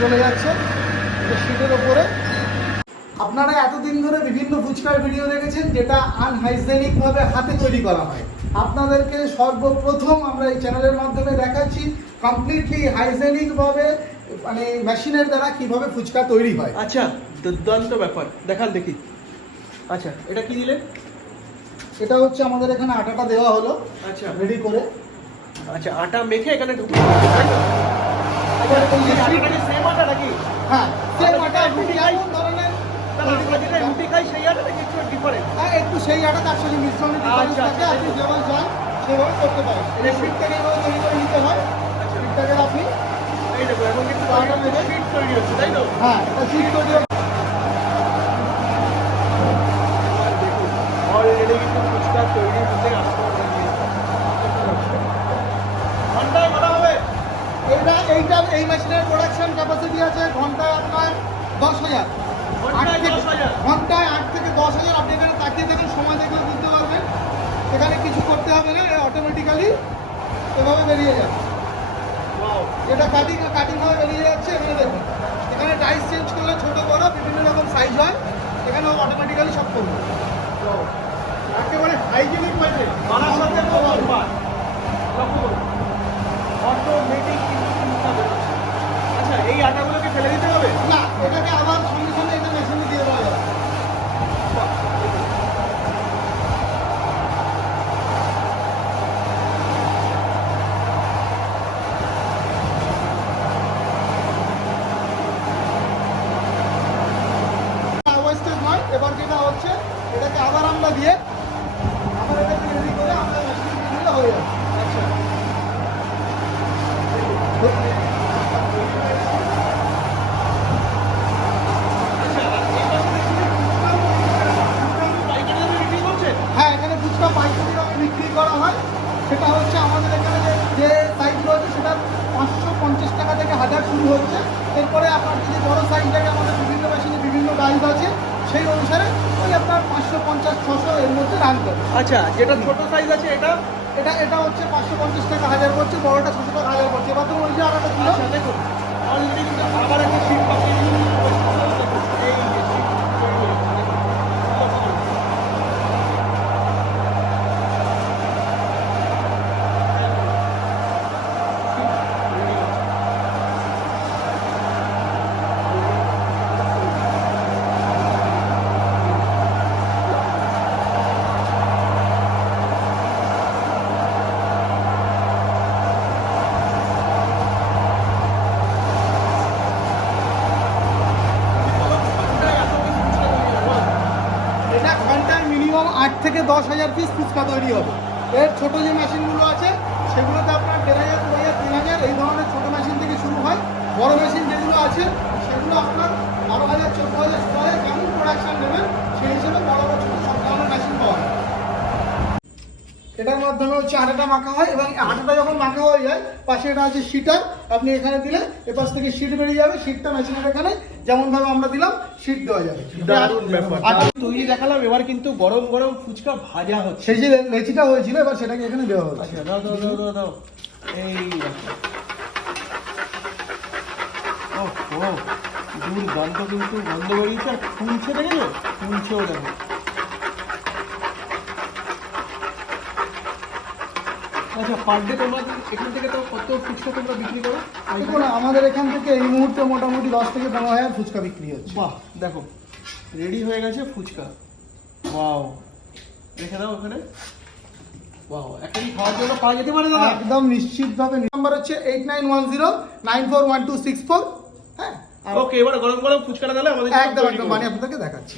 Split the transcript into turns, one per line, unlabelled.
চলে যাচ্ছে শীতের ওপরে। আপনারা এতদিন ধরে বিভিন্ন ফুচকার ভিডিও দেখেছেন যেটা আনহাইজেনিক ভাবে হাতে তৈরি করা হয়। আপনাদেরকে সর্বপ্রথম আমরা এই চ্যানেলের মাধ্যমে দেখাচ্ছি কমপ্লিটলি হাইজেনিক ভাবে মানে মেশিনের দ্বারা কীভাবে ফুচকা তৈরি হয়।
আচ্ছা দুর্দান্ত ব্যাপার। দেখাল দেখি। আচ্ছা এটা কি দিলেন?
এটা হচ্ছে আমাদের এখানে আটাটা দেওয়া হলো
আচ্ছা।
রেডি করে।
আচ্ছা আটা মেখে এখানে ঢুকে
হ্যাঁ রুটি
খাই সেই একটু ডিফারেন্ট
একটু সেই আটা আসলে মিশ্রণে থাকে আপনি যেমন চান সেভাবে করতে পারেন এটা এভাবে তৈরি করে নিতে হয় আপনি
এই দেখো কিন্তু তৈরি হচ্ছে তাই তো?
হ্যাঁ এটা শীত তৈরি হবে।
আর দেখুন অলরেডি কিন্তু ফুচকা তৈরি হতে আসতে ঘন্টায় কটা হবে
এইটা এইটার এই মেশিনের প্রোডাকশন ক্যাপাসিটি আছে ঘন্টায় আপনার দশ হাজার।
ঘন্টায়
আট থেকে দশ হাজার। আপনি এখানে তাকিয়ে দেখুন সময় দেখলে বুঝতে পারবেন। এখানে কিছু করতে হবে না অটোমেটিক্যালি এভাবে বেরিয়ে যাবে. এটা কাটিং কাটিং হয়ে বেরিয়ে যাচ্ছে এখানে দেখুন। এখানে টাইস চেঞ্জ করলে ছোট বড় বিভিন্ন রকম সাইজ হয় এখানে অটোমেটিক্যালি সব করবে. একেবারে হাইজেনিক
অটোমেটিক কিন্তু চিন্তা বেরোচ্ছে আচ্ছা এই আটাগুলোকে ফেলে দিতে হবে
না এটাকে আবার সঙ্গে সঙ্গে এটা মেশিনে দিয়ে দেওয়া যাবে
বাহ, দেখুন।
ওয়েস্টেজ নয় এবার যেটা হচ্ছে এটাকে আবার আমরা দিয়ে আবার এটাকে রেডি করে আমরা মেশিনে দিয়ে দিলে হয়ে যাবে
আচ্ছা আচ্ছা আর এই পাশে দেখছি যে ফুচকাও ফুচকাও পাইকারি দামে বিক্রি করছেন
হ্যাঁ এখানে ফুচকা পাইকারি দামে বিক্রি করা হয় সেটা হচ্ছে আমাদের এখানে যে যে সাইজ রয়েছে সেটা পাঁচশো পঞ্চাশ টাকা থেকে হাজার শুরু হচ্ছে। এরপরে আপনার যদি বড়ো সাইজ থাকে আমাদের বিভিন্ন মেশিনে বিভিন্ন প্রাইস আছে সেই অনুসারে ওই আপনার পাঁচশো পঞ্চাশ ছশো এর মধ্যে রান করে
আচ্ছা যেটা ছোটো সাইজ আছে এটা?
এটা এটা হচ্ছে পাঁচশো পঞ্চাশ টাকা হাজার করছে বড়টা ছশো টাকা হাজার করছে। এবার তো ওই যে আরেকটা ছিল
আচ্ছা দেখুন অলরেডি কিন্তু আবার একটা শীট পাচ্ছি
এটা মিনিমাম আট থেকে দশ হাজার পিস ফুচকা তৈরি হবে। এর ছোট যে মেশিনগুলো আছে, সেগুলোতে আপনার দেড় হাজার দু হাজার, তিন হাজার, এই ধরনের ছোটো মেশিন থেকে শুরু হয়। বড় মেশিন যেগুলো আছে, সেগুলো আপনার এটার মাধ্যমে হচ্ছে আটাটা মাখা হয় এবং আটাটা যখন মাখা হয়ে যায় পাশে এটা আছে শিটার আপনি এখানে দিলে এপাশ থেকে শিট বেরিয়ে যাবে শিটটা মেশিনের এখানে যেমন ভাবে আমরা দিলাম শিট দেওয়া যাবে। আটা
তৈরি দেখালাম এবার কিন্তু গরম গরম ফুচকা ভাজা হচ্ছে।
সেই যে লেচিটা হয়েছিল এবার সেটাকে এখানে দেওয়া হচ্ছে।
আচ্ছা দাও দাও দাও দাও দাও। এই দুর্দান্ত কিন্তু গন্ধ বেরিয়েছে। আর ফুলছে দেখেছ ফুলছেও দেখো। আচ্ছা পার ডে তোমরা এখান থেকে তো কত ফুচকা তোমরা বিক্রি করো?
দেখুন আমাদের এখান থেকে এই মুহূর্তে মোটামুটি দশ থেকে পনেরো হাজার ফুচকা বিক্রি হচ্ছে।
বাহ দেখো রেডি হয়ে গেছে ফুচকা। ওয়াও রেখে দাও ওখানে।
একদম নাম্বার হচ্ছে eight nine one zero nine four one two six four হ্যাঁ?
ওকে এবার গরম গরম ফুচকাটা তাহলে আমাদের
একদম একদম মানে আপনাদেরকে দেখাচ্ছি।